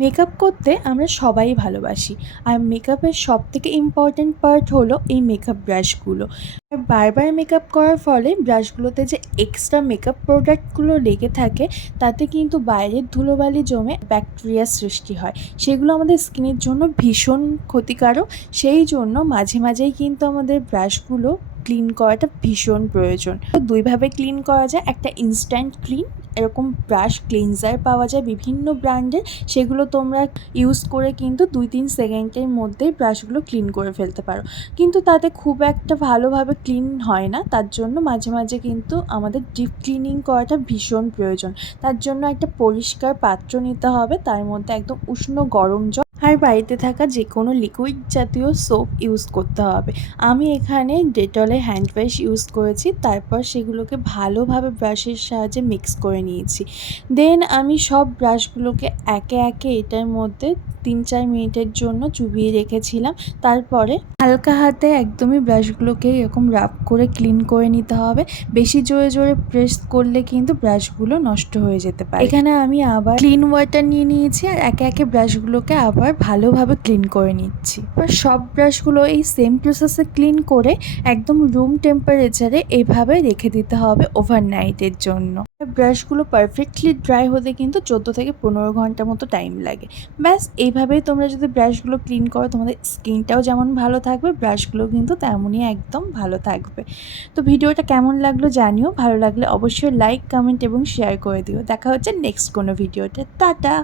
Makeup করতে আমরা সবাই ভালোবাসি। আর মেকআপের সবথেকে ইম্পর্ট্যান্ট পার্ট হলো এই মেকআপ ব্রাশগুলো। আর বারবার মেকআপ করার ফলে ব্রাশগুলোতে যে এক্সট্রা মেকআপ প্রোডাক্টগুলো লেগে থাকে তাতে কিন্তু বাইরের ধুলোবালি জমে ব্যাকটেরিয়া সৃষ্টি হয়। সেগুলো আমাদের স্কিনের জন্য ভীষণ ক্ষতিকারক। সেই জন্য মাঝে মাঝেই কিন্তু আমাদের ব্রাশগুলো ক্লিন করাটা ভীষণ প্রয়োজন। তো দুইভাবে ক্লিন করা যায়, একটা ইনস্ট্যান্ট ক্লিন, এরকম ব্রাশ ক্লিনজার পাওয়া যায় বিভিন্ন ব্র্যান্ডের, সেগুলো তোমরা ইউজ করে কিন্তু 2-3 সেকেন্ডের মধ্যেই ব্রাশগুলো ক্লিন করে ফেলতে পারো। কিন্তু তাতে খুব একটা ভালোভাবে ক্লিন হয় না, তার জন্য মাঝে মাঝে কিন্তু আমাদের ডিপ ক্লিনিং করাটা ভীষণ প্রয়োজন। তার জন্য একটা পরিষ্কার পাত্র নিতে হবে, তার মধ্যে একদম উষ্ণ গরম জল আর বাড়িতে থাকা যে কোনো লিকুইড জাতীয় সোপ ইউজ করতে হবে। আমি এখানে ডেটলের হ্যান্ড ওয়াশ ইউজ করেছি, তারপর সেগুলোকে ভালোভাবে ব্রাশের সাহায্যে মিক্স করে নিয়েছি। দেন আমি সব ব্রাশগুলোকে একে একে এটার মধ্যে 3-4 মিনিটের জন্য চুবিয়ে রেখেছিলাম। তারপরে হালকা হাতে একদমই ব্রাশগুলোকে এরকম রাব করে ক্লিন করে নিতে হবে। বেশি জোরে জোরে প্রেস করলে কিন্তু ব্রাশগুলো নষ্ট হয়ে যেতে পারে। এখানে আমি আবার ক্লিন ওয়াটার নিয়ে নিয়েছি আর একে একে ব্রাশগুলোকে আবার ভালোভাবে ক্লিন করে নিচ্ছি। এবার সব ব্রাশগুলো এই সেম প্রসেসে ক্লিন করে একদম রুম টেম্পারেচারে এইভাবে রেখে দিতে হবে ওভারনাইটের জন্য। ব্রাশগুলো পারফেক্টলি ড্রাই হতে কিন্তু 14 থেকে 15 ঘন্টা মতো টাইম লাগে। ব্যাস এইভাবেই তোমরা যদি ব্রাশগুলো ক্লিন করো, তোমাদের স্কিনটাও যেমন ভালো থাকবে, ব্রাশগুলো কিন্তু তেমনই একদম ভালো থাকবে। তো ভিডিওটা কেমন লাগলো জানিও, ভালো লাগলে অবশ্যই লাইক, কমেন্ট এবং শেয়ার করে দিও। দেখা হচ্ছে নেক্সট কোনো ভিডিওতে। টাটা।